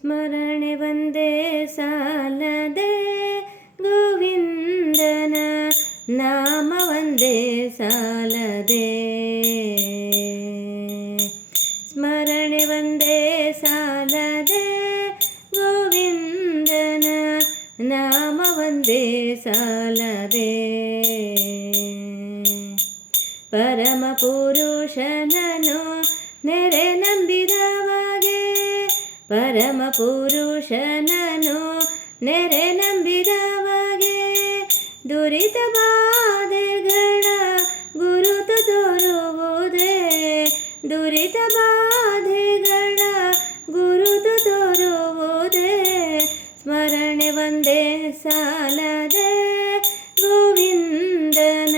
ಸ್ಮರಣೆ ಒಂದೇ ಸಾಲದೆ, ಗೋವಿಂದನ ನಾಮ ಒಂದೇ ಸಾಲದೆ. ಸ್ಮರಣೆ ಒಂದೇ ಸಾಲದೆ, ಗೋವಿಂದನ ನಾಮ ಒಂದೇ ಸಾಲದೆ. ಪರಮ ಪುರುಷನನು ಪರಮ ಪುರುಷನನು ನೆರೆ ನಂಬಿದವಾಗೆ ದುರಿತ ಬಾಧೆಗಳ ಗುರುತು ತೋರುವುದೇ. ದುರಿತ ಬಾಧೆಗಳ ಗುರುತು ತೋರುವುದೇ. ಸ್ಮರಣೆ ಒಂದೇ ಸಾಲದೆ ಗೋವಿಂದನ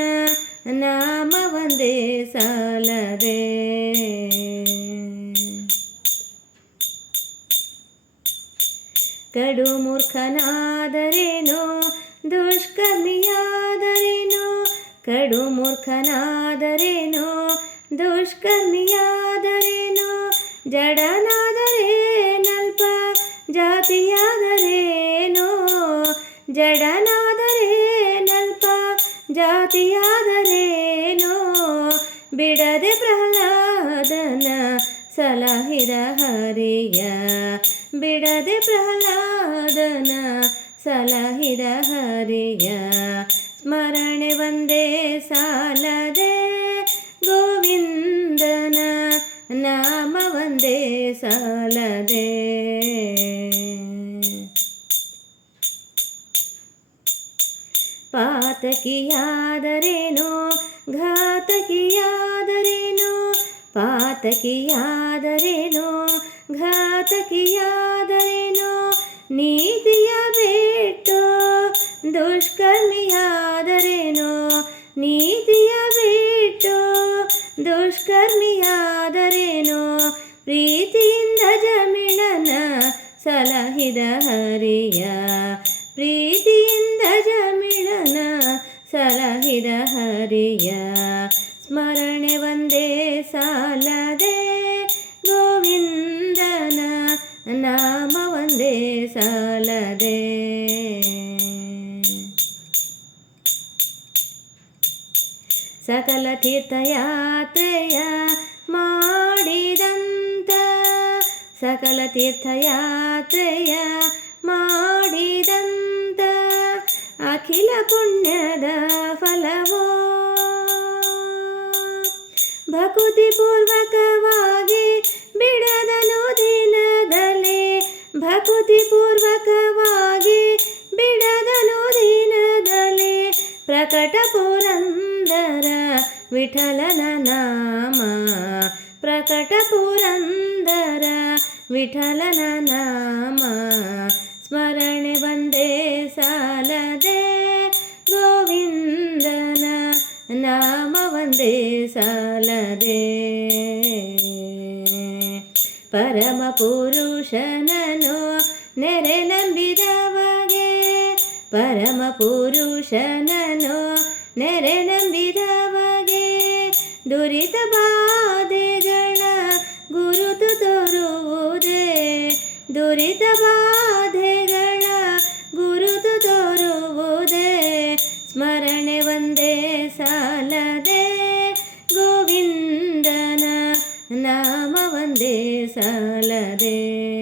ನಾಮ ಒಂದೇ ಸಾಲದೆ. ಕಡು ಮೂರ್ಖನಾದರೇನೋ ದುಷ್ಕರ್ಮಿಯಾದರೇನೋ ಕಡು ಮೂರ್ಖನಾದರೇನೋ ದುಷ್ಕರ್ಮಿಯಾದರೇನೋ ಜಡನಾದರೇನಲ್ಪ ಜಾತಿಯಾದರೇನೋ ಜಡನಾದರೇನಲ್ಪ ಜಾತಿಯಾದರೇನೋ ಬಿಡದೆ ಪ್ರಹ್ಲಾದನ ಸಲಹಿದ ಹರಿಯ ಬಿಡದೆ ಪ್ರಹ್ಲಾದನ ಸಲಹಿದ ಹರಿಯ ಸ್ಮರಣೆ ಒಂದೇ ಸಾಲದೆ ಗೋವಿಂದನ ನಾಮ ಒಂದೇ ಸಾಲದೆ. ಪಾತಕಿಯಾದರೇನೋ ಘಾತಕಿಯಾದರೇನೋ ಪಾತಕಿಯಾದರೇನೋ ಘಾತಕಿಯಾದರೇನೋ? ನೀತಿಯ ಬಿಟ್ಟು ದುಷ್ಕರ್ಮಿಯಾದರೇನೋ? ನೀತಿಯ ಬಿಟ್ಟು ದುಷ್ಕರ್ಮಿಯಾದರೇನೋ? ಪ್ರೀತಿಯಿಂದ ಜಮಿಣನ ಸಲಹಿದ ಹರಿಯ. ಪ್ರೀತಿಯಿಂದ ಜಮಿಳನ ಸಲಹಿದ ಹರಿಯ. ಸ್ಮರಣೆ ಒಂದೇ ಸಾಲದೆ ಸಕಲ ತೀರ್ಥಯಾತ್ರೆಯ ಮಾಡಿದಂತ, ಸಕಲ ತೀರ್ಥಯಾತ್ರೆಯ ಮಾಡಿದಂತ, ಅಖಿಲ ಪುಣ್ಯದ ಫಲವೋ? ಭಕುತಿ ಪೂರ್ವಕವಾಗಿ ಬಿಡದನು ದಿನದಲ್ಲಿ ಭಕುತಿ ಪೂರ್ವಕವಾಗಿ ಬಿಡದನು ದಿನದಲ್ಲಿ ಪ್ರಕಟ ಪುರಂದರ ವಿಠಲನ ನಾಮ ಪ್ರಕಟ ಪುರಂದರ ವಿಠಲನ ನಾಮ ಸ್ಮರಣೆ ಒಂದೇ ಸಾಲದೆ ಗೋವಿಂದನ ನಾಮ ಒಂದೇ ಸಾಲದೆ ಪರಮ ಪುರುಷನನು ನೆರೆ ನಂಬಿದವಗೆ ಪರಮ ಪುರುಷನನು ನೆರೆ ನಂಬಿದವಗೆ ವಿವಿಧ ಬಾಧೆಗಳ ಗುರುತು ತೋರುವುದೇ. ದುರಿತ ಬಾಧೆಗಳ ಗುರುತು ತೋರುವುದೇ. ಸ್ಮರಣೆ ಒಂದೇ ಸಾಲದೆ. ಗೋವಿಂದನ ನಾಮ ಒಂದೇ ಸಾಲದೆ.